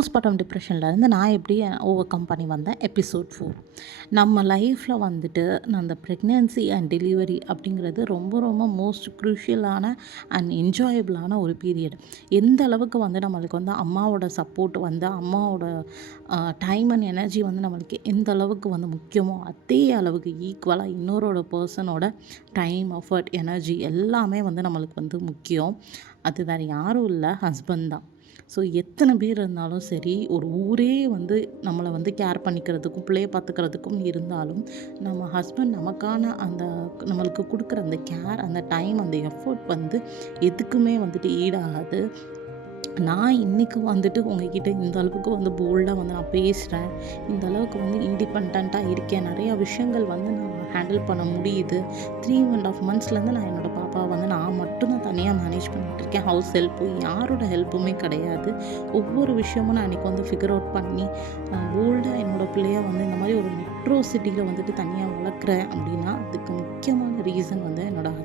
Postmortem டிப்ரெஷன்லேருந்து நான் எப்படி over come பண்ணி வந்தேன் எபிசோட் 4. நம்ம லைஃப்பில் வந்துட்டு அந்த ப்ரெக்னென்சி அண்ட் டெலிவரி அப்படிங்கிறது ரொம்ப ரொம்ப மோஸ்ட் க்ரூஷியலான அண்ட் என்ஜாயபிளான ஒரு பீரியட். எந்த அளவுக்கு வந்து நம்மளுக்கு வந்து அம்மாவோட சப்போர்ட் வந்து அம்மாவோட டைம் அண்ட் எனர்ஜி வந்து நம்மளுக்கு எந்த அளவுக்கு வந்து முக்கியமோ அதே அளவுக்கு ஈக்குவலாக இன்னொருட பர்சனோட டைம், எஃபர்ட், எனர்ஜி எல்லாமே வந்து நம்மளுக்கு வந்து முக்கியம். அது வேறு யாரும் இல்லை, ஹஸ்பண்ட் தான். ஸோ எத்தனை பேர் இருந்தாலும் சரி, ஒரு ஊரே வந்து நம்மளை வந்து கேர் பண்ணிக்கிறதுக்கும் பிள்ளைய பார்த்துக்கிறதுக்கும் இருந்தாலும் நம்ம ஹஸ்பண்ட் நமக்கான அந்த நம்மளுக்கு கொடுக்குற அந்த கேர், அந்த டைம், அந்த எஃபோர்ட் வந்து எதுக்குமே வந்துட்டு ஈடாகாது. நான் இன்றைக்கி வந்துட்டு உங்ககிட்ட இந்த அளவுக்கு வந்து போல்டாக வந்து நான் பேசுகிறேன், இந்த அளவுக்கு வந்து இண்டிபெண்ட்டாக இருக்கேன், நிறையா விஷயங்கள் வந்து நான் ஹேண்டில் பண்ண முடியுது. 3.5 மந்த்ஸ்லேருந்து நான் என்னோடய பாப்பாவை வந்து நான் மட்டும்தான் தனியாக மேனேஜ் பண்ணிகிட்ருக்கேன். ஹவுஸ் ஹெல்ப்பு யாரோட ஹெல்ப்புமே கிடையாது. ஒவ்வொரு விஷயமும் நான் இன்றைக்கி வந்து ஃபிகர் அவுட் பண்ணி போல்டாக என்னோடய பிள்ளைய வந்து இந்த மாதிரி ஒரு மெட்ரோ சிட்டியில் வந்துட்டு தனியாக வளர்க்குறேன் அப்படின்னா அதுக்கு முக்கியமான ரீசன் வந்து என்னோடய